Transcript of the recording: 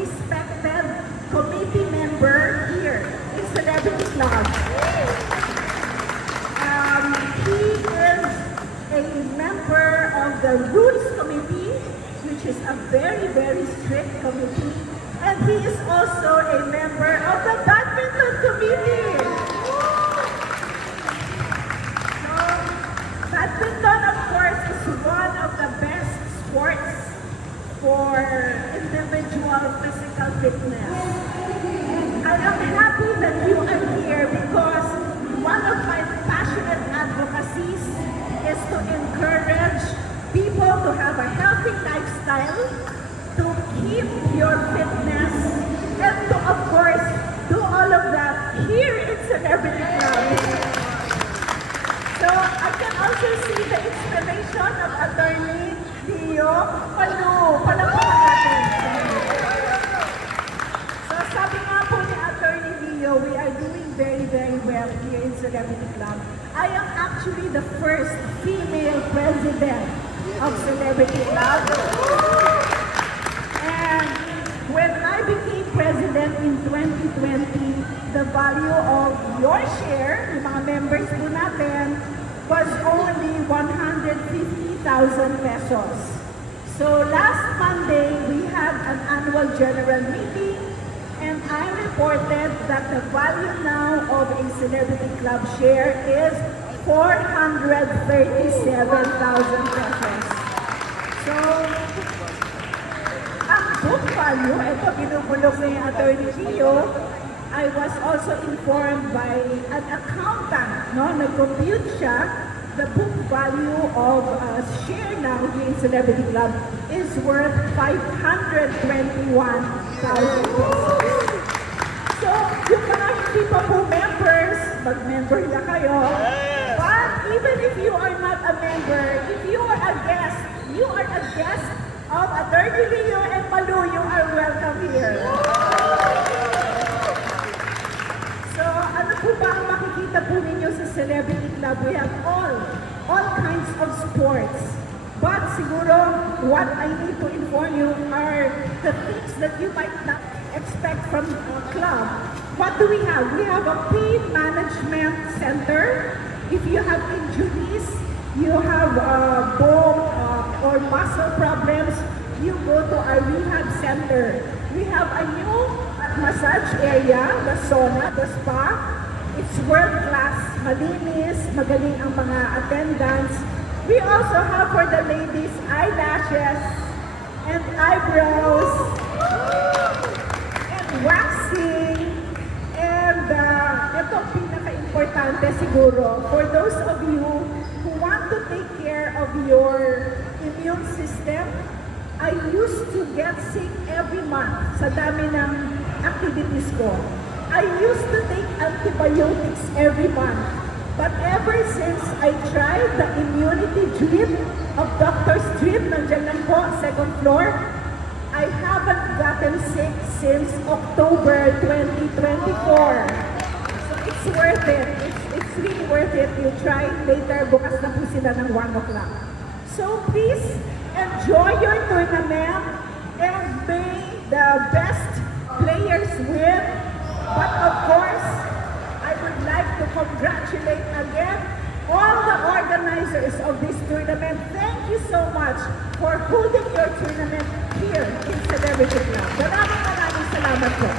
respected committee member here in Celebrity Club. He is a member of the Rules Committee, which is a very, very strict committee. And he is also a member of the Badminton Committee. So, badminton, of course, is one of the best sports for individual physical fitness. I am happy that you are here because one of my passionate advocacies is to encourage people to have a healthy lifestyle, to keep your fitness, and to, of course, do all of that here in Celebrity Club. So I can also see the inspiration of Attorney Leo Palu. Palakpakan natin. So sabi nga po ni Attorney Leo, we are doing very, very well here in Celebrity Club. I am actually the first female president of Celebrity Club. And when I became president in 2020, the value of your share, yung mga members po natin, was only 150,000 pesos. So last Monday, we had an annual general meeting, and I reported that the value now of a Celebrity Club share is 437,000 pesos. So, ang book value, ito binubulok na yung Attorney Leo, I was also informed by an accountant, no? Nag-compute siya, the book value of a share now here in Celebrity Club is worth 521,000 pesos. So, yung mga hindi pa po members, mag-member na kayo. But even if you are not a member, if you are a guest of Attorney Leo and Palu, you are welcome here. So, ano po ba ang makikita po ninyo sa Celebrity Club? We have all kinds of sports. But siguro, what I need to inform you are the things that you might not expect from a club. What do we have? We have a pain management center. If you have injuries, you have bone or muscle problems, you go to our rehab center. We have a new massage area, the sauna, the spa. It's world-class, malinis, magaling ang mga attendants. We also have for the ladies eyelashes and eyebrows and waxing. And ito pinaka-importante siguro, for those of you who want to take care of your immune system, I used to get sick every month sa dami ng activities ko. I used to take antibiotics every month. But ever since I tried the immunity drip of Dr. Strip, nandiyan lang po, second floor, I haven't gotten sick since October 2024. So it's worth it. It's really worth it. You try later, bukas na po sila ng 1 o'clock. So please, enjoy your tournament and may the best players win. But of course, I would like to congratulate again all the organizers of this tournament. Thank you so much for holding your tournament here in Celebrity Club. Maraming salamat po.